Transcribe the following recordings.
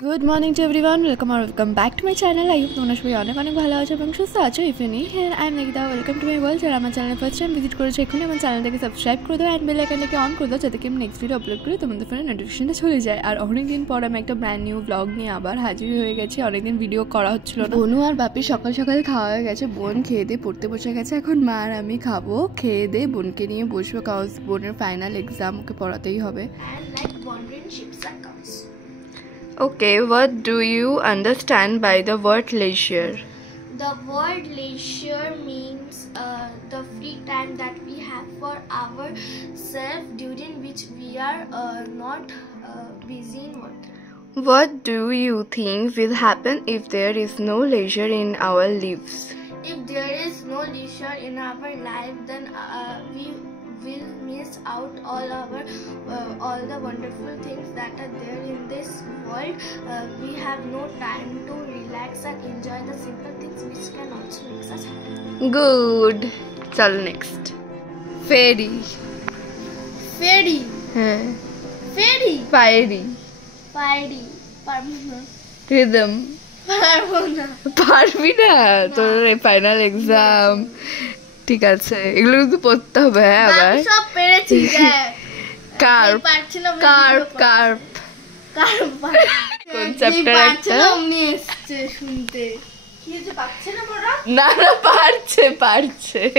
Good morning to everyone. Welcome back to my channel. I hope তোমরা সবাই অনেক ভালো আছো এবং সুস্থ আছো। If you're new here, I'm Nikita. Welcome to my world. যারা আমার চ্যানেল ফার্স্ট টাইম ভিজিট করেছো এখনই আমার চ্যানেলটাকে সাবস্ক্রাইব করে দাও এন্ড বেল আইকনটাকে অন করে দাও যাতে কি আমি নেক্সট ভিডিও আপলোড করি তোমাদের ফোনে নোটিফিকেশনটা চলে যায়। আর অনেকদিন পর আমি একটা ব্র্যান্ড নিউ ব্লগ নিয়ে আবার হাজির হয়ে গেছি। অনেকদিন ভিডিও করা হচ্ছিল না। বনু আর বাপি সকাল সকাল খাওয়া হয়ে গেছে। বোন খেয়ে দিয়ে পড়তে বসে গেছে। এখন মা আর আমি খাবো। খেয়ে দিয়ে বোনকে নিয়ে বসবো কারণ বোনের ফাইনাল এক্সাম ওকে পড়াতেই হবে। Okay, what do you understand by the word leisure? The word leisure means the free time that we have for ourselves during which we are not busy in work. What do you think will happen if there is no leisure in our lives? If there is no leisure in our life, then we will miss out all the wonderful things that are there in this world. We have no time to relax and enjoy the simple things which can also make us happy. Good. Chal next. Fairy. Fairy. Fairy. Fiery. Fiery. Parmuna. Rhythm. Parmuna. পারবি না তোর final exam ঠিক আছে এগুলো কিন্তু পড়তে হবে হ্যাঁ আবার সব পেরেছি কার্প কার্প কার্প কোন চ্যাপ্টার একটা অমনি এসেছে শুনতে কি যে পাচ্ছে না মোরা না না পারছে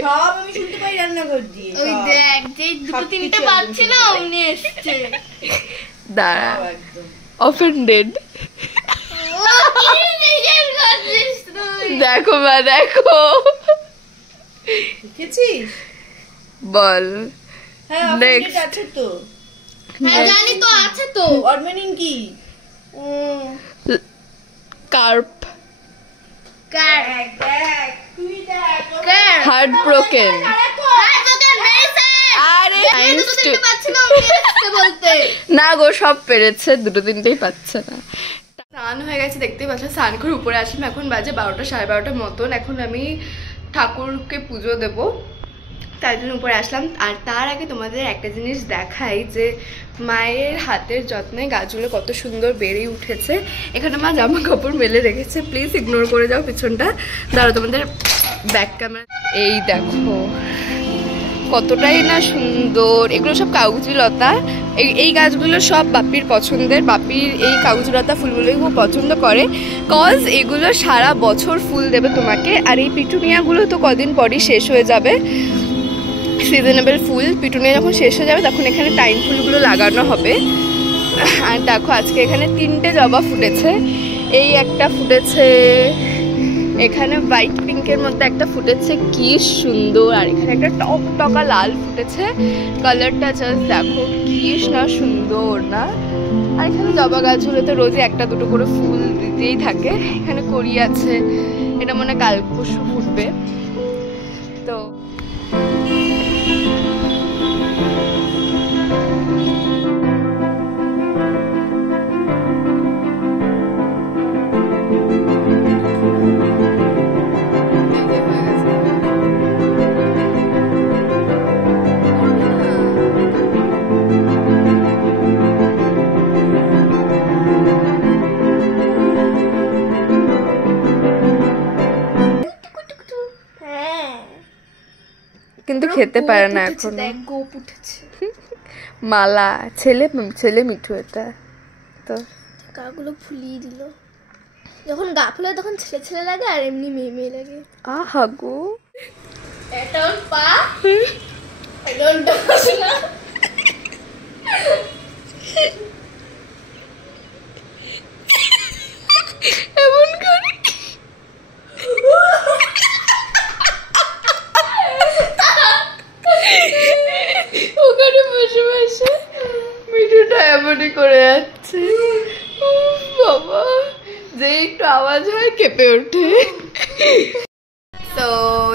সব আমি শুনতে পাই রান্না করছি ওই দেখ যে দুটো তিনটে পাচ্ছে না অমনি এসেছে দাঁড়া অফেন্ডেড দেখো মা দেখো দেখেছিস বল হ্যাঁ অফেন্ডেড আছে তো হ্যাঁ জানি তো আছে তো ওর মিনিং কি কার্প কার দেখ তুই দেখ কার হার্ট ব্রোকেন আরে পাচ্ছে না অমনি এসেছে বলতে না গো সব পেরেছে দুটো তিনটেই পাচ্ছে না স্নান হয়ে গেছে দেখতেই পাচ্ছ স্নান করে উপরে আসলাম এখন বাজে 12টা 12:30 মতন এখন আমি ঠাকুরকে পুজো দেব তাই জন্য উপরে আসলাম আর তার আগে তোমাদের একটা জিনিস দেখাই যে মায়ের হাতের যত্নে গাছগুলো কত সুন্দর বেড়ে উঠেছে এখানে মা জামা কাপড় মেলে রেখেছে প্লিজ ইগনোর করে যাও পিছনটা দাঁড়াও তোমাদের ব্যাক ক্যামেরা এই দেখো কতটাই না সুন্দর এগুলো সব কাগজি লতা এই গাছগুলো সব বাপির পছন্দের বাপির এই কাগজি লতা ফুলগুলো খুব পছন্দ করে কজ এগুলো সারা বছর ফুল দেবে তোমাকে আর এই পিটুনিয়াগুলো তো কদিন পরই শেষ হয়ে যাবে সিজনেবল ফুল পিটুনিয়া যখন শেষ হয়ে যাবে তখন এখানে টাইম ফুলগুলো লাগানো হবে আর দেখো আজকে এখানে 3টে জবা ফুটেছে এই একটা ফুটেছে এখানে হোয়াইট পিঙ্কের মধ্যে একটা ফুটেছে কি সুন্দর আর এখানে একটা টকটকা লাল ফুটেছে কালারটা জাস্ট দেখো কি না সুন্দর না আর এখানে জবা গাছগুলোতে রোজই একটা দুটো করে ফুল দিতেই থাকে এখানে কড়ি আছে এটা মনে কাল পরশু ফুটবে তো কিন্তু খেতে পারে না এখন গোপ উঠেছে মালা ছেলে মিঠু এটা তো গাগুলো ফুলিয়ে দিল যখন গা ফুলে তখন ছেলে লাগে আর এমনি মেয়ে লাগে আহা গো এটা ওর পা এটা ওর ডানা এমন করে ওখানে বসে বসে মিঠুটা এমনই করে যাচ্ছে বাবা যে একটু আওয়াজ হয় কেঁপে ওঠে তো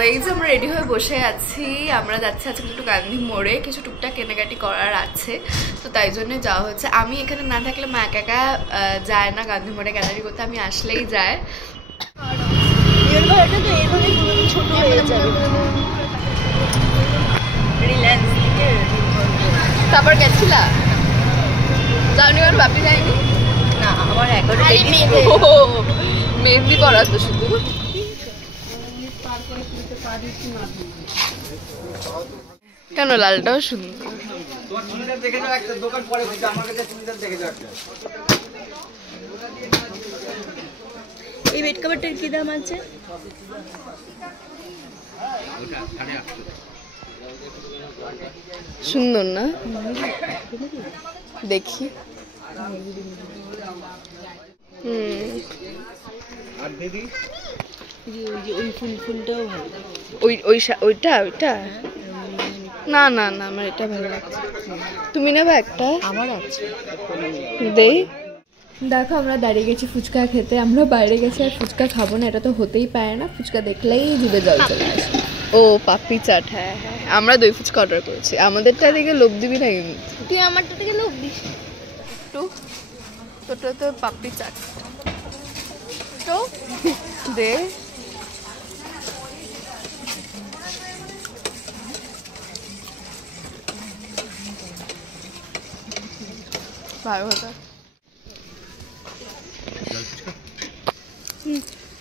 এই যে আমরা রেডি হয়ে বসে আছি আমরা যাচ্ছি আজকে একটু গান্ধী মোড়ে কিছু টুকটাক কেনাকাটি করার আছে তো তাই জন্য যাওয়া হচ্ছে আমি এখানে না থাকলে মা একা একা যায় না গান্ধী মোড়ে কেনাকাটি করতে আমি আসলেই যায় ছোট হয়ে যাবে তারপর গেছিলা যাওনি আর বাপি যায়নি না আমার মেহেন্দি পরা তো শুধু। কেন লালটাও সুন্দর। এই বেড কভারটার কি দাম আছে? সুন্দর না? দেখি। ওই ফুলটাও ভালো। ওইটা না না না, আমার এটা ভালো লাগছে। তুমি নেবে একটা? আমার আছে। দে। দেখো আমরা দাঁড়িয়ে গেছি ফুচকা খেতে। আমরা বাইরে গেছি আর ফুচকা খাবো না, এটা তো হতেই পারে না। ফুচকা দেখলেই জিভে জল চলে আসে। ও পাপড়ি চাট, হ্যাঁ হ্যাঁ, আমরা দই ফুচকা অর্ডার করেছি। আমাদেরটা দিকে লোভ দিবি না কিন্তু। তুই আমারটা থেকে লোক দিস। একটু তোটা তো পাপড়ি চাট তো দে। ভালো কথা।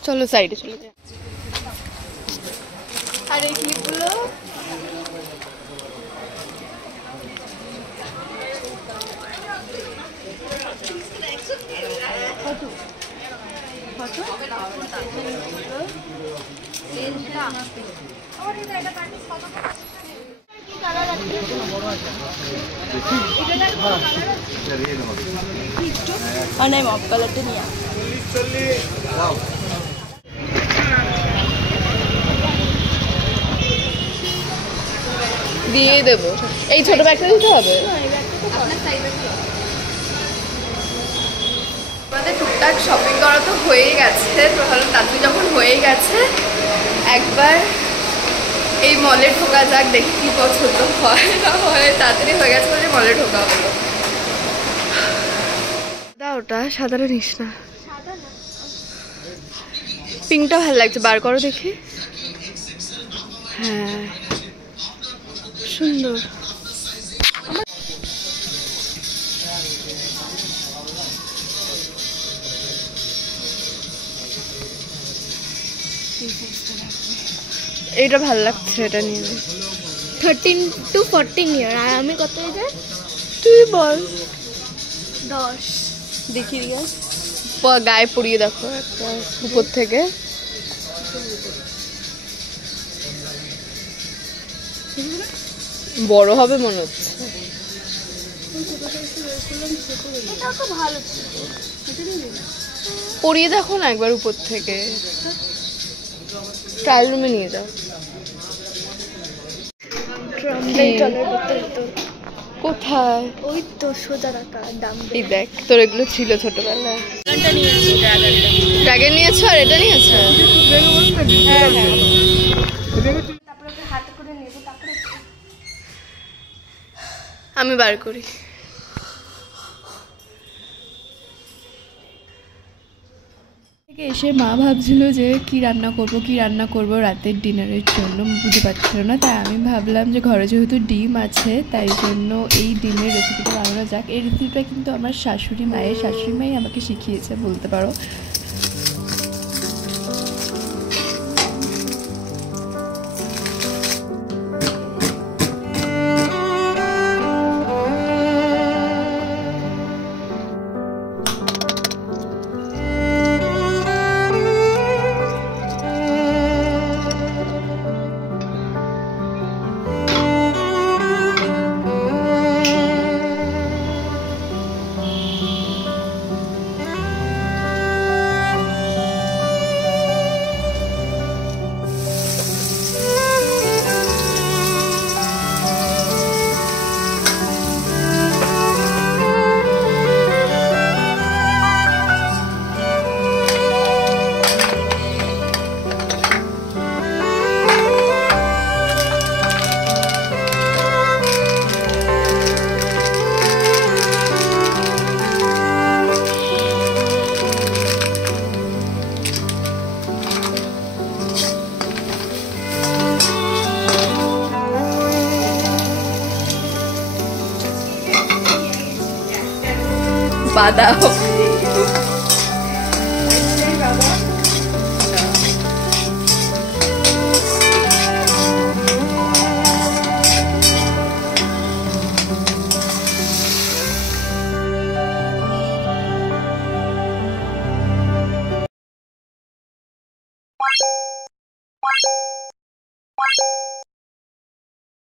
চলো সাইডে চলে যাই। আর এই ক্লিপগুলো মানে মপ কালারটা নিয়ে দিয়ে দেবো। এই ছোট ব্যাগটা দিতে হবে। আমাদের টুকটাক শপিং করা তো হয়েই গেছে, তো ভালো তাড়াতাড়ি যখন হয়ে গেছে একবার এই মলে ঢোকা যাক, দেখি কি পছন্দ হয় না হয়। তাড়াতাড়ি হয়ে গেছে বলে মলে ঢোকা হলো। ওটা সাদাটা নিস না, পিঙ্কটা ভালো লাগছে, বার করো দেখি। হ্যাঁ সুন্দর। এটা ভাল লাগছে, এটা নিয়ে 13 to 14 ইয়ার। আর আমি কত এজে? তুই বল। 10। দেখি গায়ে পরিয়ে দেখো একটা উপর থেকে। বড় হবে মনে হচ্ছে। এটাও তো ভালো ছিল। পরিয়ে দেখো না একবার উপর থেকে, ট্রায়াল রুমে নিয়ে যাও। কোথায়? ওই তো সোজা রাখা দাম। এই দেখ, তোর এগুলো ছিল ছোটবেলায়। নিয়েছি। ড্রাগন নিয়েছো আর এটা নিয়েছো? হ্যাঁ হ্যাঁ। তারপরে হাতে করে নেব, তারপরে আমি বার করি। থেকে এসে মা ভাবছিল যে কি রান্না করব রাতের ডিনারের জন্য, বুঝতে পারছিল না। তাই আমি ভাবলাম যে ঘরে যেহেতু ডিম আছে তাই জন্য এই ডিমের রেসিপিটা বানানো যাক। এই রেসিপিটা কিন্তু আমার শাশুড়ি মাই আমাকে শিখিয়েছে বলতে পারো। বাদাম